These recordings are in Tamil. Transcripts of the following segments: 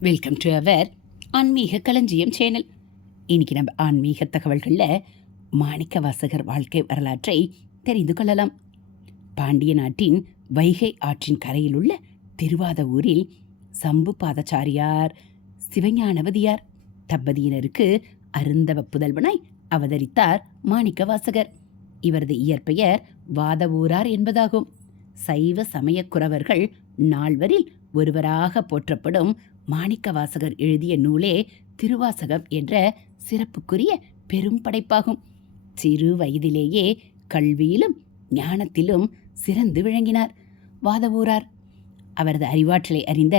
வெல்கம் டு அவர் ஆன்மீக களஞ்சியம் சேனல். இன்னைக்கு நம்ம ஆன்மீக தகவல்களில் மாணிக்க வாசகர் வாழ்க்கை வரலாற்றை தெரிந்து கொள்ளலாம். பாண்டிய நாட்டின் வைகை ஆற்றின் கரையில் உள்ள திருவாத ஊரில் சம்பு பாதச்சாரியார் சிவஞானவதியார் தம்பதியினருக்கு அருந்தவ புதல்வனாய் அவதரித்தார் மாணிக்க வாசகர். இவரது இயற்பெயர் வாதவூரார் என்பதாகும். சைவ சமயக்குறவர்கள் நால்வரில் ஒருவராக போற்றப்படும் மாணிக்கவாசகர் எழுதிய நூலே திருவாசகம் என்ற சிறப்புக்குரிய பெரும் படைப்பாகும். சிறு வயதிலேயே கல்வியிலும் ஞானத்திலும் சிறந்து விளங்கினார். வாதவூரார் அவரது அறிவாற்றலை அறிந்த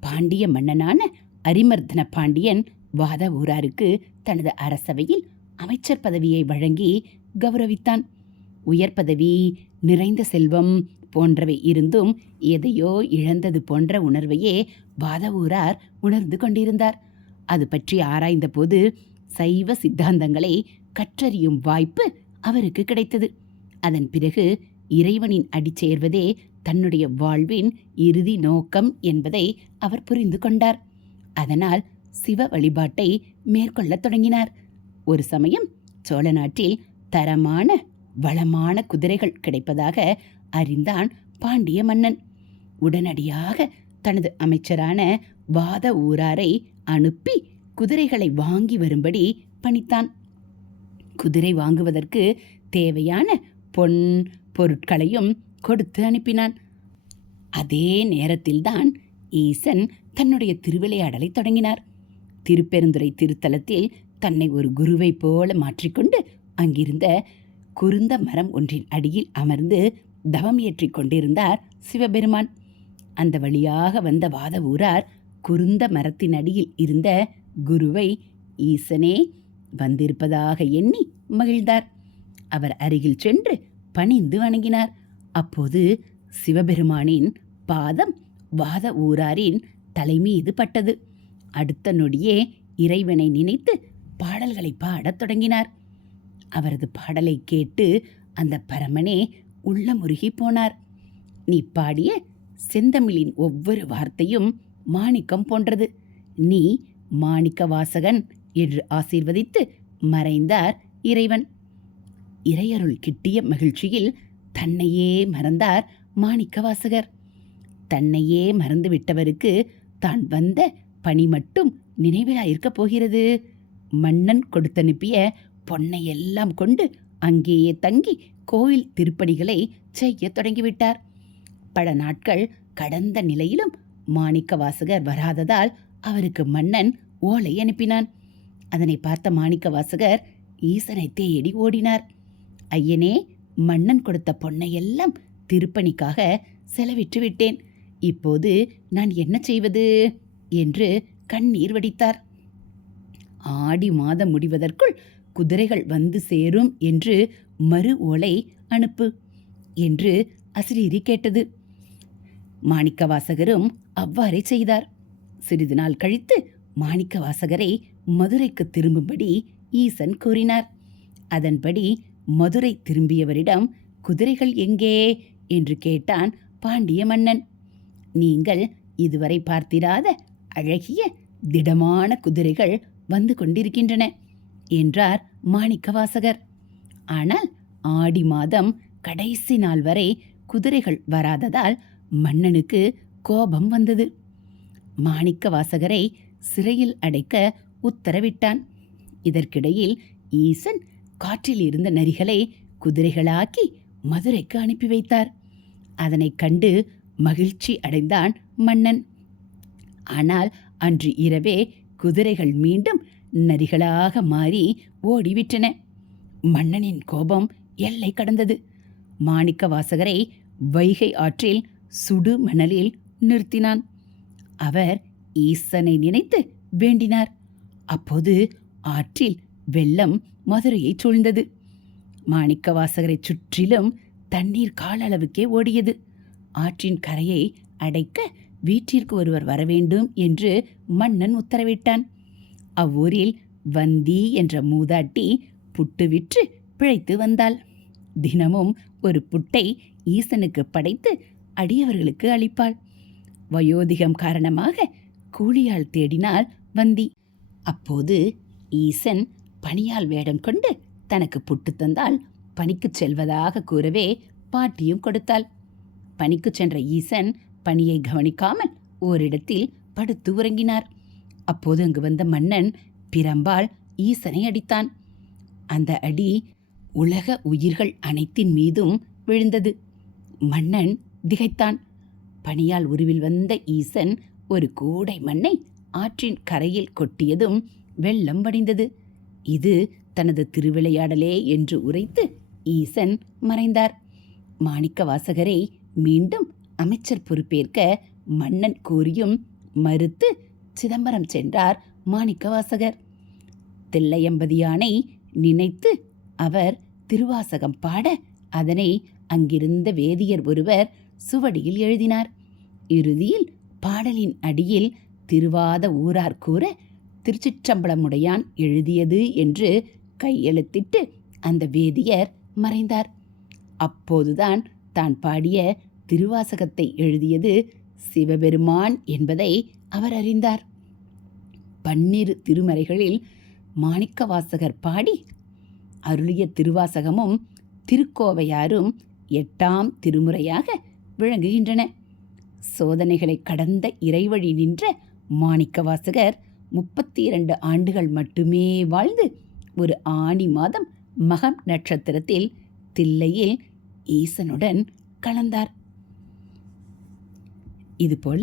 பாண்டிய மன்னனான அரிமர்தன பாண்டியன் வாதவூராருக்கு தனது அரசவையில் அமைச்சர் பதவியை வழங்கி கௌரவித்தான். உயர் பதவி நிறைந்த செல்வம் போன்றவை இருந்தும் எதையோ இழந்தது போன்ற உணர்வையே வாதவூரார் உணர்ந்து கொண்டிருந்தார். அது பற்றி ஆராய்ந்தபோது சைவ சித்தாந்தங்களை கற்றறியும் வாய்ப்பு அவருக்கு கிடைத்தது. அதன் பிறகு இறைவனின் அடிச்சேர்வதே தன்னுடைய வாழ்வின் இறுதி நோக்கம் என்பதை அவர் புரிந்து கொண்டார். அதனால் சிவ வழிபாட்டை மேற்கொள்ளத் தொடங்கினார். ஒரு சமயம் சோழ நாட்டில் தரமான வளமான குதிரைகள் கிடைப்பதாக அறிந்தான் பாண்டிய மன்னன். உடனடியாக தனது அமைச்சரான வாத ஊராரை அனுப்பி குதிரைகளை வாங்கி வரும்படி பணித்தான். குதிரை வாங்குவதற்கு தேவையான பொன் பொருட்களையும் கொடுத்து அனுப்பினான். அதே நேரத்தில்தான் ஈசன் தன்னுடைய திருவிளையாடலை தொடங்கினார். திருப்பெருந்துறை திருத்தலத்தில் தன்னை ஒரு குருவைப் போல மாற்றிக்கொண்டு அங்கிருந்த குருந்த மரம் ஒன்றின் அடியில் அமர்ந்து தவம் ஏற்றிக் கொண்டிருந்தார் சிவபெருமான். அந்த வழியாக வந்த வாதவூரார் குருந்த மரத்தின் அடியில் இருந்த குருவை ஈசனே வந்திருப்பதாக எண்ணி மகிழ்ந்தார். அவர் அருகில் சென்று பணிந்து வணங்கினார். அப்போது சிவபெருமானின் பாதம் வாத ஊராரின் தலைமீது பட்டது. அடுத்த நொடியே இறைவனை நினைத்து பாடல்களை பாடத் தொடங்கினார். அவரது பாடலை கேட்டு அந்த பரமனே உள்ளமுருகி போனார். நீ பாடிய செந்தமிழின் ஒவ்வொரு வார்த்தையும் மாணிக்கம் போன்றது. நீ மாணிக்க வாசகன் என்று ஆசீர்வதித்து மறைந்தார் இறைவன். இறையருள் கிட்டிய மகிழ்ச்சியில் தன்னையே மறந்தார் மாணிக்கவாசகர் தன்னையே மறந்து விட்டவருக்கு தான் வந்த பணி மட்டும் நினைவிலா இருக்கப் போகிறது. மன்னன் கொடுத்தனுப்பிய பொன்னை எல்லாம் கொண்டு அங்கேயே தங்கி கோயில் திருப்பணிகளை செய்யத் தொடங்கிவிட்டார். பல நாட்கள் கடந்த நிலையிலும் மாணிக்க வாசகர் வராததால் அவருக்கு மன்னன் ஓலை அனுப்பினான். அதனை பார்த்த மாணிக்க வாசகர் ஈசனை தேடி ஓடினார். ஐயனே மன்னன் கொடுத்த பொன்னையெல்லாம் திருப்பணிக்காக செலவிட்டு விட்டேன். இப்போது நான் என்ன செய்வது? என்று கண்ணீர் வடித்தார். ஆடி மாதம் முடிவதற்குள் குதிரைகள் வந்து சேரும் என்று மறு ஓலை அனுப்பு என்று அசிரீரி கேட்டது. மாணிக்கவாசகரும் அவ்வாறே செய்தார். சிறிது நாள் கழித்து மாணிக்கவாசகரை மதுரைக்கு திரும்பும்படி ஈசன் கூறினார். அதன்படி மதுரை திரும்பியவரிடம் குதிரைகள் எங்கே என்று கேட்டான் பாண்டிய மன்னன். நீங்கள் இதுவரை பார்த்திராத அழகிய திடமான குதிரைகள் வந்து கொண்டிருக்கின்றன. என்றார் மாணிக்கவாசகர். ஆனால் ஆடி மாதம் கடைசி நாள் வரை குதிரைகள் வராததால் மன்னனுக்கு கோபம் வந்தது. மாணிக்க வாசகரை சிறையில் அடைக்க உத்தரவிட்டான். இதற்கிடையில் ஈசன் காற்றில் இருந்த நரிகளை குதிரைகளாக்கி மதுரைக்கு அனுப்பி வைத்தார். அதனைக் கண்டு மகிழ்ச்சி அடைந்தான் மன்னன். ஆனால் அன்று இரவே குதிரைகள் மீண்டும் நரிகளாக மாறி ஓடிவிட்டன. மன்னனின் கோபம் எல்லை கடந்தது. மாணிக்க வாசகரை வைகை ஆற்றில் சுடு மணலில் நிறுத்தினான். அவர் ஈசனை நினைத்து வேண்டினார். அப்போது ஆற்றில் வெள்ளம் மதுரையை சூழ்ந்தது. மாணிக்க வாசகரை சுற்றிலும் தண்ணீர் காலளவுக்கே ஓடியது. ஆற்றின் கரையை அடைக்க வீட்டிற்கு ஒருவர் வரவேண்டும் என்று மன்னன் உத்தரவிட்டான். அவ்வூரில் வந்தி என்ற மூதாட்டி புட்டு விற்று பிழைத்து வந்தாள். தினமும் ஒரு புட்டை ஈசனுக்கு படைத்து அடியவர்களுக்கு அளிப்பாள். வயோதிகம் காரணமாக கூலியால் தேடினாள் வந்தி. அப்போது ஈசன் பணியால் வேடம் கொண்டு தனக்கு புட்டு தந்தால் பணிக்குச் செல்வதாக கூறவே பாட்டியும் கொடுத்தாள். பணிக்குச் சென்ற ஈசன் பணியை கவனிக்காமல் ஓரிடத்தில் படுத்து உறங்கினார். அப்போது அங்கு வந்த மன்னன் பிரம்பால் ஈசனை அடித்தான். அந்த அடி உலக உயிர்கள் அனைத்தின் மீதும் விழுந்தது. மன்னன் திகைத்தான். பணியால் உருவில் வந்த ஈசன் ஒரு கூடை மண்ணை ஆற்றின் கரையில் கொட்டியதும் வெள்ளம் வடிந்தது. இது தனது திருவிளையாடலே என்று உரைத்து ஈசன் மறைந்தார். மாணிக்க வாசகரை மீண்டும் அமைச்சர் பொறுப்பேற்க மன்னன் கூறியும் மறுத்து சிதம்பரம் சென்றார் மாணிக்கவாசகர். தில்லையம்பதியானை நினைத்து அவர் திருவாசகம் பாட அதனை அங்கிருந்த வேதியர் ஒருவர் சுவடியில் எழுதினார். இறுதியில் பாடலின் அடியில் திருவாத ஊரார் கூற திருச்சிற்றம்பலமுடையான் எழுதியது என்று கையெழுத்திட்டு அந்த வேதியர் மறைந்தார். அப்போதுதான் தான் பாடிய திருவாசகத்தை எழுதியது சிவபெருமான் என்பதை அவர் அறிந்தார். பன்னிரு திருமறைகளில் மாணிக்கவாசகர் பாடி அருளிய திருவாசகமும் திருக்கோவையாரும் எட்டாம் திருமுறையாக விளங்குகின்றன. சோதனைகளை கடந்த இறைவழி நின்ற மாணிக்கவாசகர் முப்பத்தி இரண்டு ஆண்டுகள் மட்டுமே வாழ்ந்து ஒரு ஆணி மாதம் மகம் நட்சத்திரத்தில் தில்லையில் ஈசனுடன் கலந்தார். இதுபோல